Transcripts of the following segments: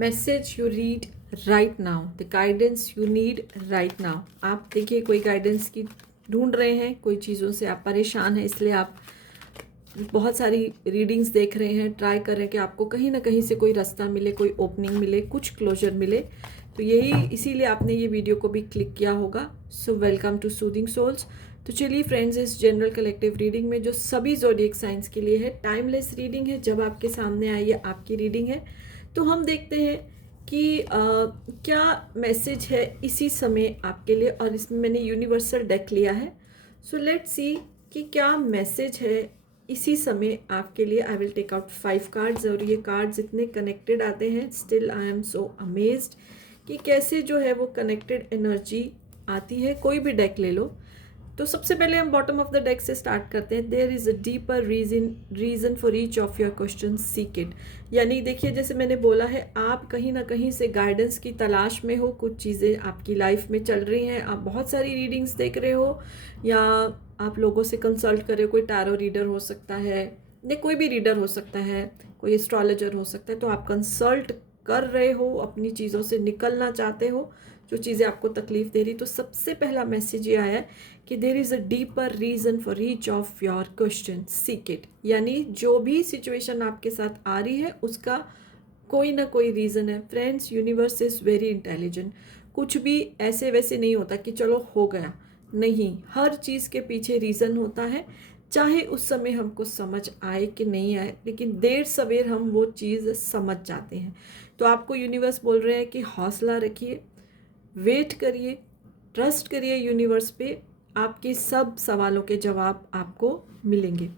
Message you read write now, the guidance you need right now. आप देखिए कोई guidance की ढूंढ रहे हैं, कोई चीज़ों से आप परेशान हैं, इसलिए आप बहुत सारी रीडिंग्स देख रहे हैं, ट्राई कर रहे हैं कि आपको कहीं ना कहीं से कोई रास्ता मिले, कोई ओपनिंग मिले, कुछ क्लोजर मिले। तो यही इसीलिए आपने ये वीडियो को भी क्लिक किया होगा। So welcome to soothing souls. तो चलिए फ्रेंड्स, इस जनरल कलेक्टिव रीडिंग में जो सभी ज़ोडिएक साइंस के लिए है, टाइमलेस रीडिंग है, जब आपके सामने आई है आपकी रीडिंग है। तो हम देखते हैं कि क्या मैसेज है इसी समय आपके लिए, और इसमें मैंने यूनिवर्सल डेक लिया है। सो लेट्स सी कि क्या मैसेज है इसी समय आपके लिए। I will take out 5 cards, और ये कार्ड्स इतने कनेक्टेड आते हैं, still I am so amazed कि कैसे जो है वो कनेक्टेड एनर्जी आती है। कोई भी डेक ले लो। तो सबसे पहले हम बॉटम ऑफ द डेक से स्टार्ट करते हैं। There is a deeper reason for each of your question, seek it. यानी देखिए, जैसे मैंने बोला है, आप कहीं ना कहीं से गाइडेंस की तलाश में हो, कुछ चीज़ें आपकी लाइफ में चल रही हैं, आप बहुत सारी रीडिंग्स देख रहे हो, या आप लोगों से कंसल्ट कर रहे हो, कोई टैरो रीडर हो सकता है, या कोई भी रीडर हो सकता है, कोई एस्ट्रोलॉजर हो सकता है। तो आप कंसल्ट कर रहे हो, अपनी चीज़ों से निकलना चाहते हो, जो चीज़ें आपको तकलीफ दे रही। तो सबसे पहला मैसेज ये आया है कि there is a deeper reason for each of your question, seek it. यानी जो भी सिचुएशन आपके साथ आ रही है उसका कोई ना कोई रीज़न है। Friends, universe is very intelligent. कुछ भी ऐसे वैसे नहीं होता कि चलो हो गया, नहीं, हर चीज़ के पीछे रीज़न होता है। चाहे उस समय हमको समझ आए कि नहीं आए, लेकिन देर सवेर हम वो चीज़ समझ जाते हैं। तो आपको यूनिवर्स बोल रहे हैं कि हौसला रखिए, वेट करिए, ट्रस्ट करिए यूनिवर्स पे, आपके सब सवालों के जवाब आपको मिलेंगे।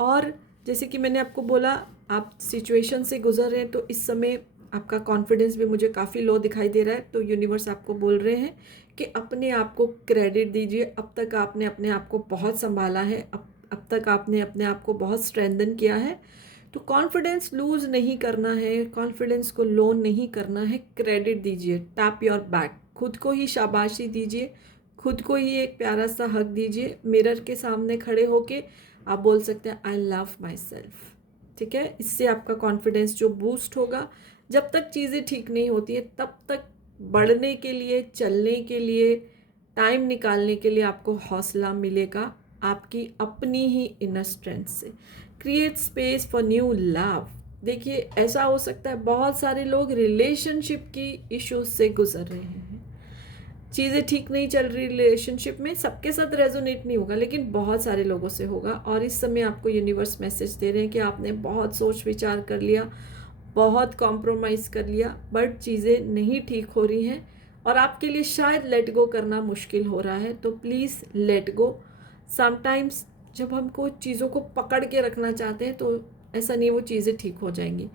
और जैसे कि मैंने आपको बोला, आप सिचुएशन से गुजर रहे हैं, तो इस समय आपका कॉन्फिडेंस भी मुझे काफ़ी लो दिखाई दे रहा है। तो यूनिवर्स आपको बोल रहे हैं कि अपने आप को क्रेडिट दीजिए। अब तक आपने अपने आप को बहुत संभाला है, अब तक आपने अपने आप को बहुत स्ट्रेंथन किया है। तो कॉन्फिडेंस लूज़ नहीं करना है, कॉन्फिडेंस को लो नहीं करना है, क्रेडिट दीजिए, टैप योर बैक, खुद को ही शाबाशी दीजिए, खुद को ही एक प्यारा सा हक दीजिए। मिरर के सामने खड़े होके आप बोल सकते हैं आई लव माई सेल्फ। ठीक है, इससे आपका कॉन्फिडेंस जो बूस्ट होगा। जब तक चीज़ें ठीक नहीं होती है, तब तक बढ़ने के लिए, चलने के लिए, टाइम निकालने के लिए आपको हौसला मिलेगा आपकी अपनी ही इनर स्ट्रेंथ से। Create space for new love. देखिए, ऐसा हो सकता है बहुत सारे लोग रिलेशनशिप की इश्यूज से गुजर रहे हैं, चीज़ें ठीक नहीं चल रही रिलेशनशिप में, सबके साथ रेजोनेट नहीं होगा, लेकिन बहुत सारे लोगों से होगा। और इस समय आपको यूनिवर्स मैसेज दे रहे हैं कि आपने बहुत सोच विचार कर लिया, बहुत कॉम्प्रोमाइज़ कर लिया, बट चीज़ें नहीं ठीक हो रही हैं, और आपके लिए शायद लेट गो करना मुश्किल हो रहा है। तो प्लीज़ लेट गो। समटाइम्स जब हमको चीज़ों को पकड़ के रखना चाहते हैं, तो ऐसा नहीं वो चीज़ें ठीक हो जाएंगी।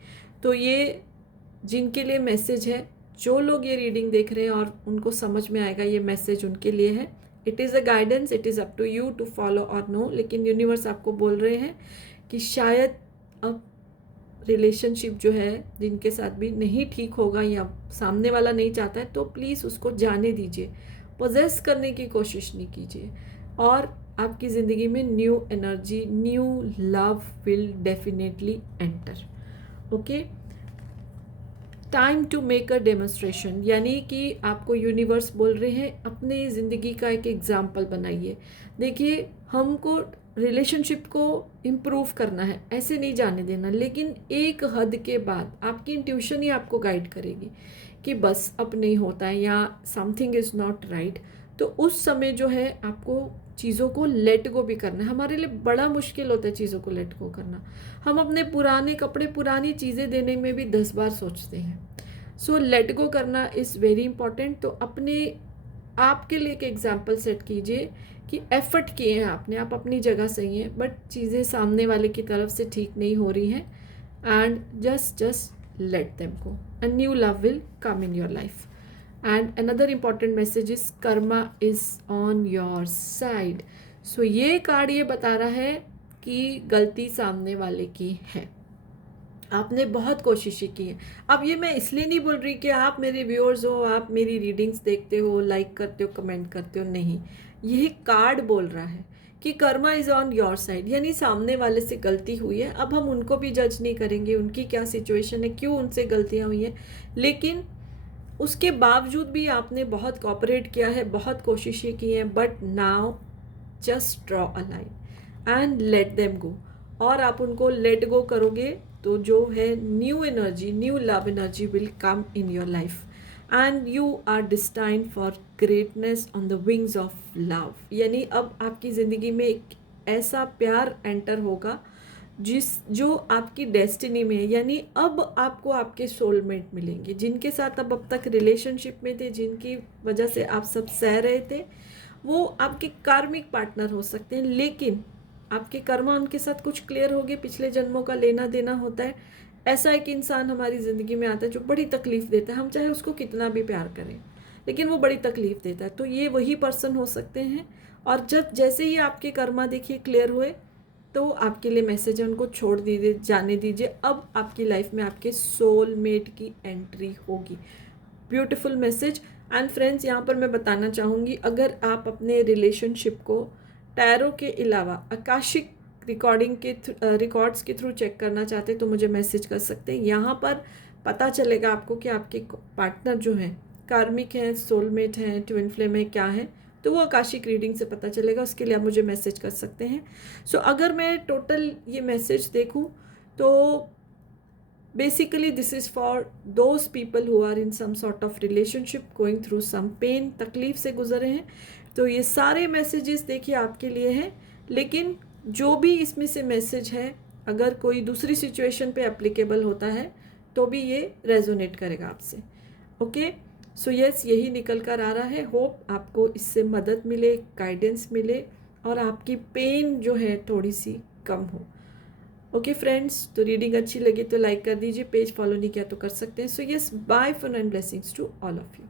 तो ये जिनके लिए मैसेज है, जो लोग ये रीडिंग देख रहे हैं और उनको समझ में आएगा ये मैसेज उनके लिए है। It is a guidance, it is up to you to follow और नो। लेकिन यूनिवर्स आपको बोल रहे हैं कि शायद अब रिलेशनशिप जो है जिनके साथ भी नहीं ठीक होगा, या सामने वाला नहीं चाहता है, तो प्लीज़ उसको जाने दीजिए, पोजेस करने की कोशिश नहीं कीजिए। और आपकी ज़िंदगी में new energy, new love will definitely enter. Okay, time to make a demonstration. यानी कि आपको यूनिवर्स बोल रहे हैं अपनी ज़िंदगी का एक एग्जाम्पल बनाइए। देखिए, हमको रिलेशनशिप को इम्प्रूव करना है, ऐसे नहीं जाने देना, लेकिन एक हद के बाद आपकी इंट्यूशन ही आपको गाइड करेगी कि बस अब नहीं होता है, या समथिंग इज़ नॉट राइट। तो उस समय जो है आपको चीज़ों को लेट गो भी करना है। हमारे लिए बड़ा मुश्किल होता है चीज़ों को लेट गो करना। हम अपने पुराने कपड़े, पुरानी चीज़ें देने में भी 10 बार सोचते हैं। सो लेट गो करना इज़ वेरी इंपॉर्टेंट। तो अपने आपके लिए एक एग्जाम्पल सेट कीजिए कि एफर्ट किए हैं आपने, आप अपनी जगह सही हैं, बट चीज़ें सामने वाले की तरफ से ठीक नहीं हो रही हैं, and just let them go, a new love will come in your life. And another important message is karma is on your side. So ये कार्ड ये बता रहा है कि गलती सामने वाले की है, आपने बहुत कोशिशें की हैं। अब ये मैं इसलिए नहीं बोल रही कि आप मेरे व्यूअर्स हो, आप मेरी रीडिंग्स देखते हो, लाइक करते हो, कमेंट करते हो, नहीं, यही कार्ड बोल रहा है कि Karma is on your side, यानी सामने वाले से गलती हुई है, अब हम उनको भी जज नहीं करेंगे उनकी क्या सिचुएशन है, क्यों उनसे गलतियाँ हुई हैं, लेकिन उसके बावजूद भी आपने बहुत कोऑपरेट किया है, बहुत कोशिशें की हैं, but now just draw a line and let them go. और आप उनको लेट गो करोगे तो जो है new energy, new love energy will come in your life and you are destined for greatness on the wings of love. यानी अब आपकी ज़िंदगी में एक ऐसा प्यार एंटर होगा जो आपकी डेस्टिनी में है। यानी अब आपको आपके सोलमेट मिलेंगे, जिनके साथ अब तक रिलेशनशिप में थे, जिनकी वजह से आप सब सह रहे थे, वो आपके कार्मिक पार्टनर हो सकते हैं, लेकिन आपके कर्मा उनके साथ कुछ क्लियर हो गए, पिछले जन्मों का लेना देना होता है। ऐसा एक इंसान हमारी ज़िंदगी में आता है जो बड़ी तकलीफ़ देता है, हम चाहे उसको कितना भी प्यार करें लेकिन वो बड़ी तकलीफ़ देता है, तो ये वही पर्सन हो सकते हैं। और जब जैसे ही आपके कर्मा देखिए क्लियर हुए तो आपके लिए मैसेज है, उनको छोड़ दीजिए, जाने दीजिए। अब आपकी लाइफ में आपके सोलमेट की एंट्री होगी। Beautiful message. एंड फ्रेंड्स, यहाँ पर मैं बताना चाहूँगी, अगर आप अपने रिलेशनशिप को टैरो के अलावा आकाशिक रिकॉर्ड्स के थ्रू चेक करना चाहते हैं तो मुझे मैसेज कर सकते हैं। यहाँ पर पता चलेगा आपको कि आपके पार्टनर जो हैं कार्मिक हैं, सोलमेट हैं, ट्विन फ्लेम है, क्या है, तो वो आकाशिक रीडिंग से पता चलेगा। उसके लिए आप मुझे मैसेज कर सकते हैं। सो अगर मैं टोटल ये मैसेज देखूं तो basically this is for those people who are in some sort of relationship, going through some pain, तकलीफ से गुजरे हैं। तो ये सारे मैसेजेस देखिए आपके लिए हैं, लेकिन जो भी इसमें से मैसेज है अगर कोई दूसरी सिचुएशन पे एप्लीकेबल होता है तो भी ये रेजोनेट करेगा आपसे। ओके, सो यस, यही निकल कर आ रहा है। होप आपको इससे मदद मिले, गाइडेंस मिले और आपकी पेन जो है थोड़ी सी कम हो। ओके फ्रेंड्स, तो रीडिंग अच्छी लगी तो लाइक कर दीजिए, पेज फॉलो नहीं किया तो कर सकते हैं। So yes, bye for and blessings to all of you.